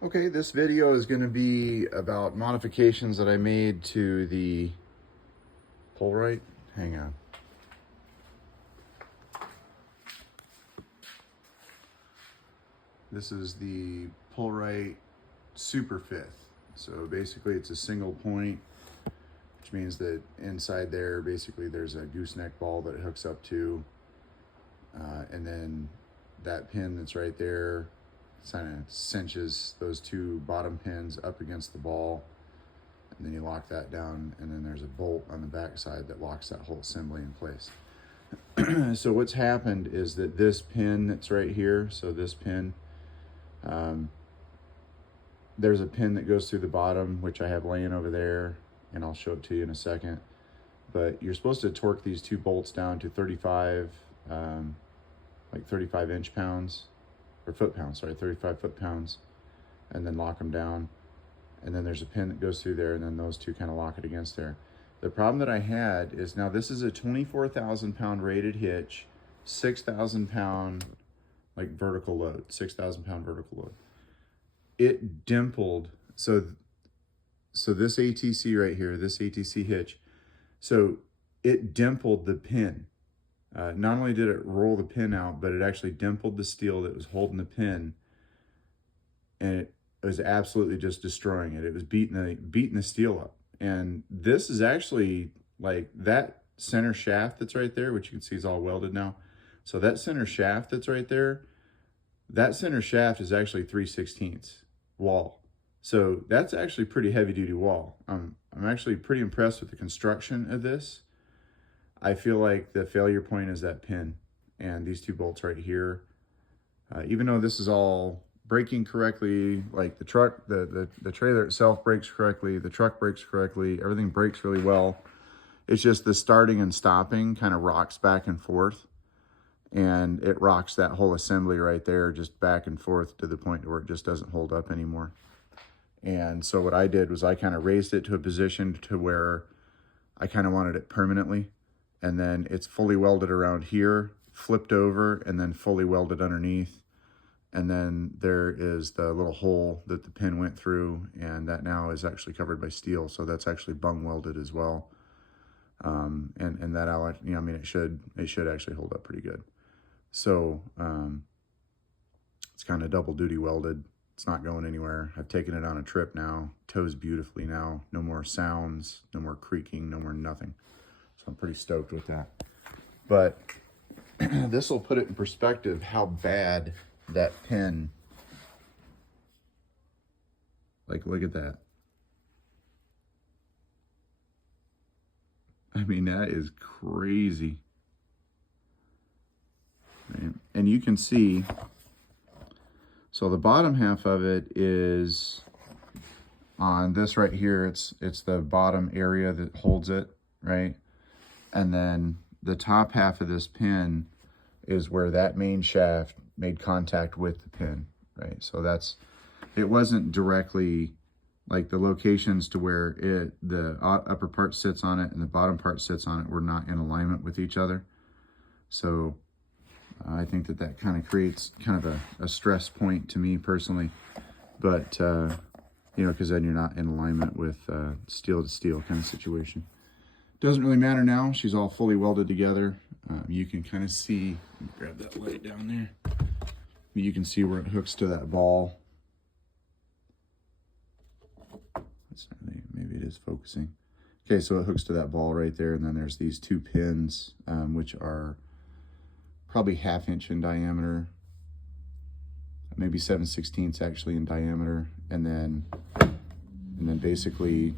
Okay, this video is going to be about modifications that I made to the PullRight. Hang on. This is the PullRight Super Fifth. So basically it's a single point, which means that inside there, basically there's a gooseneck ball that it hooks up to. And then that pin that's right there kind of cinches those two bottom pins up against the ball, and then you lock that down, and then there's a bolt on the back side that locks that whole assembly in place. So what's happened is that this pin that's right here, so this pin, there's a pin that goes through the bottom, which I have laying over there, and I'll show it to you in a second. But you're supposed to torque these two bolts down to 35, like 35 inch-pounds, or foot-pounds, sorry, 35 foot-pounds, and then lock them down. And then there's a pin that goes through there, and then those two kind of lock it against there. The problem that I had is, now this is a 24,000 pound rated hitch, 6,000 pound like vertical load, 6,000 pound vertical load. It dimpled, so this ATC right here, this ATC hitch, so it dimpled the pin. Not only did it roll the pin out, but it actually dimpled the steel that was holding the pin, and it was absolutely just destroying it. It was beating the steel up. And this is actually, like, that center shaft that's right there, which you can see is all welded now. So that center shaft that's right there, that center shaft is actually 3/16 wall. So that's actually pretty heavy duty wall. I'm actually pretty impressed with the construction of this. I feel like the failure point is that pin and these two bolts right here. Even though this is all braking correctly, like the truck, the trailer itself brakes correctly, the truck brakes correctly, everything brakes really well. It's just the starting and stopping kind of rocks back and forth, and it rocks that whole assembly right there just back and forth to the point where it just doesn't hold up anymore. And so what I did was I kind of raised it to a position to where I kind of wanted it permanently. And then it's fully welded around here, flipped over, and then fully welded underneath. And then there is the little hole that the pin went through, and that now is actually covered by steel. So that's actually bung welded as well. And that, you know, I mean, it should actually hold up pretty good. So it's kind of double duty welded. It's not going anywhere. I've taken it on a trip now. Tows beautifully now. No more sounds, no more creaking, no more nothing. So I'm pretty stoked with that. But this will put it in perspective how bad that pin, like, look at that. I mean, that is crazy. Right? And you can see, so the bottom half of it is on this right here. It's the bottom area that holds it, right? And then the top half of this pin is where that main shaft made contact with the pin, right? So it wasn't directly, like, the locations to where the upper part sits on it and the bottom part sits on it were not in alignment with each other. So I think that kind of creates kind of a stress point to me personally. But, you know, because then you're not in alignment with steel to steel kind of situation. Doesn't really matter now. She's all fully welded together. You can kind of see, grab that light down there. You can see where it hooks to that ball. Maybe it is focusing. Okay, so it hooks to that ball right there, and then there's these two pins, which are probably 1/2 inch in diameter, maybe 7/16 actually in diameter, and then basically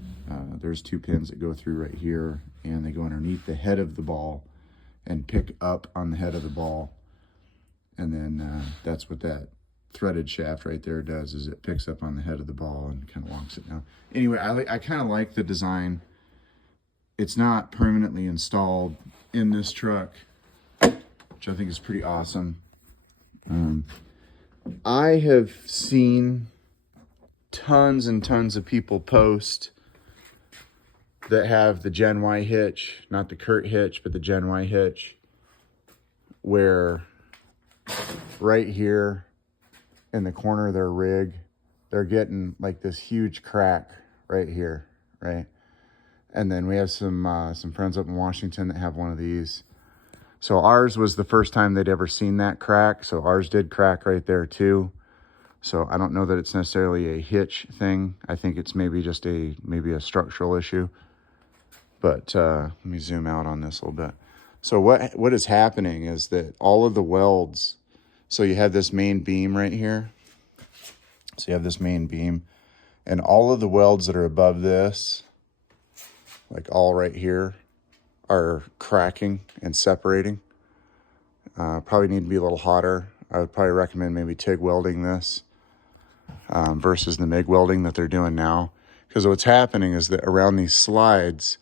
there's two pins that go through right here, and they go underneath the head of the ball and pick up on the head of the ball. And then that's what that threaded shaft right there does, is it picks up on the head of the ball and kind of locks it down. Anyway, I kind of like the design. It's not permanently installed in this truck, which I think is pretty awesome. I have seen tons and tons of people post that have the Gen Y hitch, not the Kurt hitch, but the Gen Y hitch, where right here in the corner of their rig, they're getting like this huge crack right here, right? And then we have some friends up in Washington that have one of these. So ours was the first time they'd ever seen that crack. So ours did crack right there too. So I don't know that it's necessarily a hitch thing. I think it's maybe just maybe a structural issue. But let me zoom out on this a little bit. So what is happening is that all of the welds, so you have this main beam right here. So you have this main beam, and all of the welds that are above this, like all right here, are cracking and separating. Probably need to be a little hotter. I would probably recommend maybe TIG welding this versus the MIG welding that they're doing now. Because what's happening is that around these slides,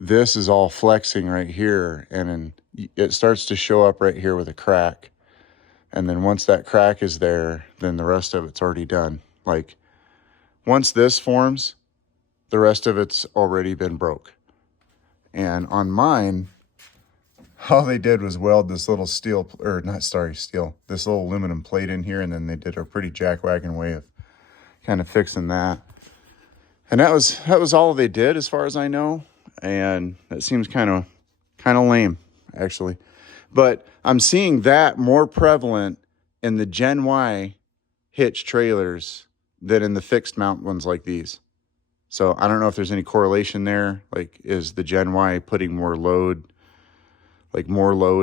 this is all flexing right here, and it starts to show up right here with a crack. And then once that crack is there, then the rest of it's already done. Like, once this forms, the rest of it's already been broke. And on mine, all they did was weld this little this little aluminum plate in here, and then they did a pretty jackwagon way of kind of fixing that. And that was all they did as far as I know. And that seems kind of lame, actually. But I'm seeing that more prevalent in the Gen Y hitch trailers than in the fixed mount ones like these. So I don't know if there's any correlation there. Like, is the Gen Y putting more load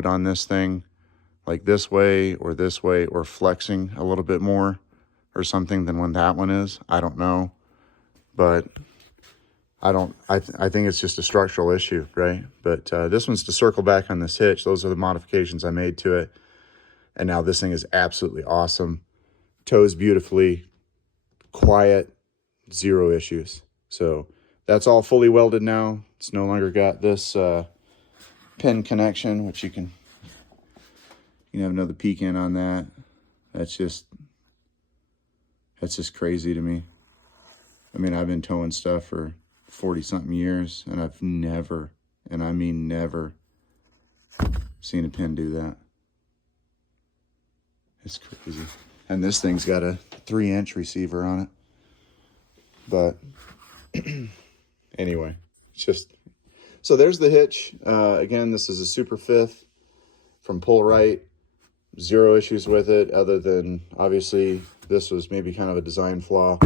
on this thing, like this way, or flexing a little bit more or something than when that one is? I don't know. But I think it's just a structural issue, right? But this one's to circle back on this hitch. Those are the modifications I made to it. And now this thing is absolutely awesome. Tows beautifully, quiet, zero issues. So that's all fully welded now. It's no longer got this pin connection, which you can have another peek in on that. That's just crazy to me. I mean, I've been towing stuff for 40-something years, and I've never, and I mean never, seen a pin do that. It's crazy. And this thing's got a 3-inch receiver on it. But anyway, it's just... So there's the hitch. Again, this is a Super 5th from PullRight. Zero issues with it, other than, obviously, this was maybe kind of a design flaw.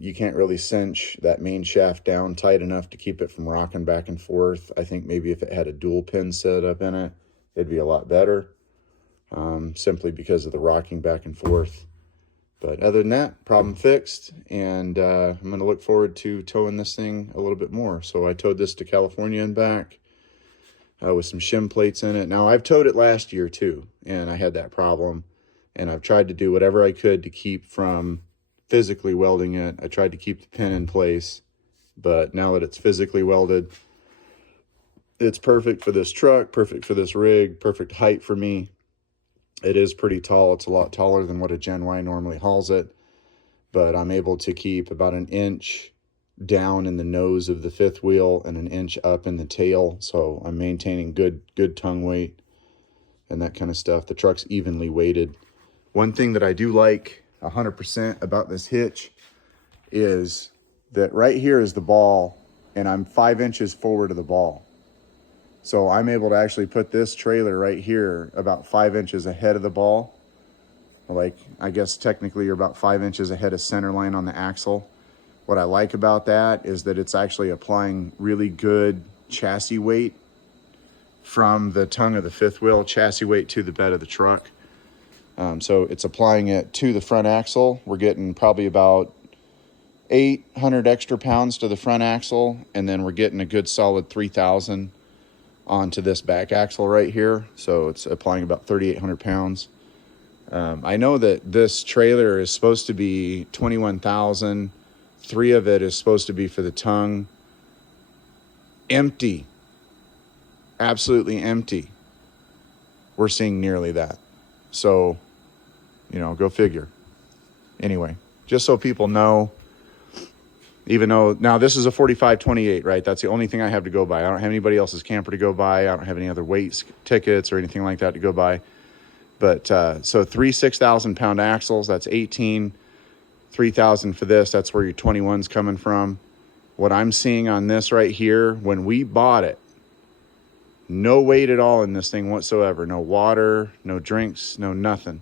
You can't really cinch that main shaft down tight enough to keep it from rocking back and forth. I think maybe if it had a dual pin set up in it, it'd be a lot better, simply because of the rocking back and forth. But other than that, problem fixed, and I'm going to look forward to towing this thing a little bit more. So I towed this to California and back with some shim plates in it. Now, I've towed it last year too, and I had that problem, and I've tried to do whatever I could to keep from physically welding it. I tried to keep the pin in place, but now that it's physically welded, it's perfect for this truck, perfect for this rig, perfect height for me. It is pretty tall. It's a lot taller than what a Gen Y normally hauls it, but I'm able to keep about 1 inch down in the nose of the fifth wheel and 1 inch up in the tail, so I'm maintaining good tongue weight and that kind of stuff. The truck's evenly weighted. One thing that I do like 100% about this hitch is that right here is the ball, and I'm 5 inches forward of the ball. So I'm able to actually put this trailer right here about 5 inches ahead of the ball. Like, I guess technically you're about 5 inches ahead of center line on the axle. What I like about that is that it's actually applying really good chassis weight from the tongue of the fifth wheel, chassis weight to the bed of the truck. So it's applying it to the front axle. We're getting probably about 800 extra pounds to the front axle, and then we're getting a good solid 3,000 onto this back axle right here. So it's applying about 3,800 pounds. I know that this trailer is supposed to be 21,000. 3 of it is supposed to be for the tongue. Empty. Absolutely empty. We're seeing nearly that. So, go figure. Anyway, just so people know, even though now this is a 4528, right? That's the only thing I have to go by. I don't have anybody else's camper to go by. I don't have any other weights tickets or anything like that to go by. But so 3 6,000 pound axles, that's 18. $3,000 for this. That's where your 21's coming from. What I'm seeing on this right here, when we bought it, no weight at all in this thing whatsoever. No water, no drinks, no nothing.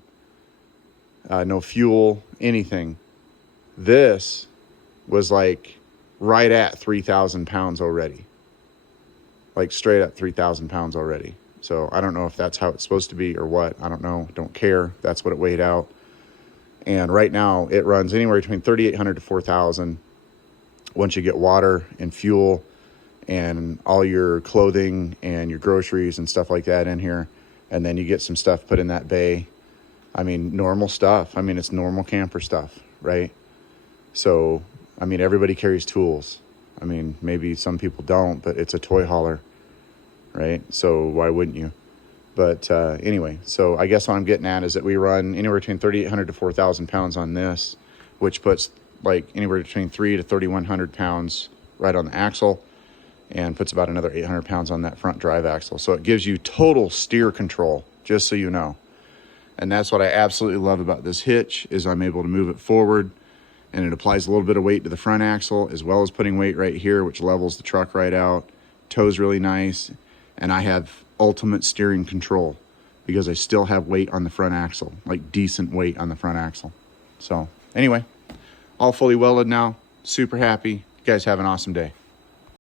No fuel, anything. This was like right at 3,000 pounds already. Like straight up 3,000 pounds already. So I don't know if that's how it's supposed to be or what. I don't know. Don't care. That's what it weighed out. And right now it runs anywhere between 3,800 to 4,000 once you get water and fuel and all your clothing and your groceries and stuff like that in here. And then you get some stuff put in that bay. I mean, normal stuff. I mean, it's normal camper stuff, right? So, I mean, everybody carries tools. I mean, maybe some people don't, but it's a toy hauler, right? So why wouldn't you? But anyway, so I guess what I'm getting at is that we run anywhere between 3,800 to 4,000 pounds on this, which puts like anywhere between 3 to 3,100 pounds right on the axle and puts about another 800 pounds on that front drive axle. So it gives you total steer control, just so you know. And that's what I absolutely love about this hitch is I'm able to move it forward, and it applies a little bit of weight to the front axle as well as putting weight right here, which levels the truck right out. Tow's really nice, and I have ultimate steering control because I still have weight on the front axle, like decent weight on the front axle. So anyway, all fully welded now, super happy. You guys have an awesome day.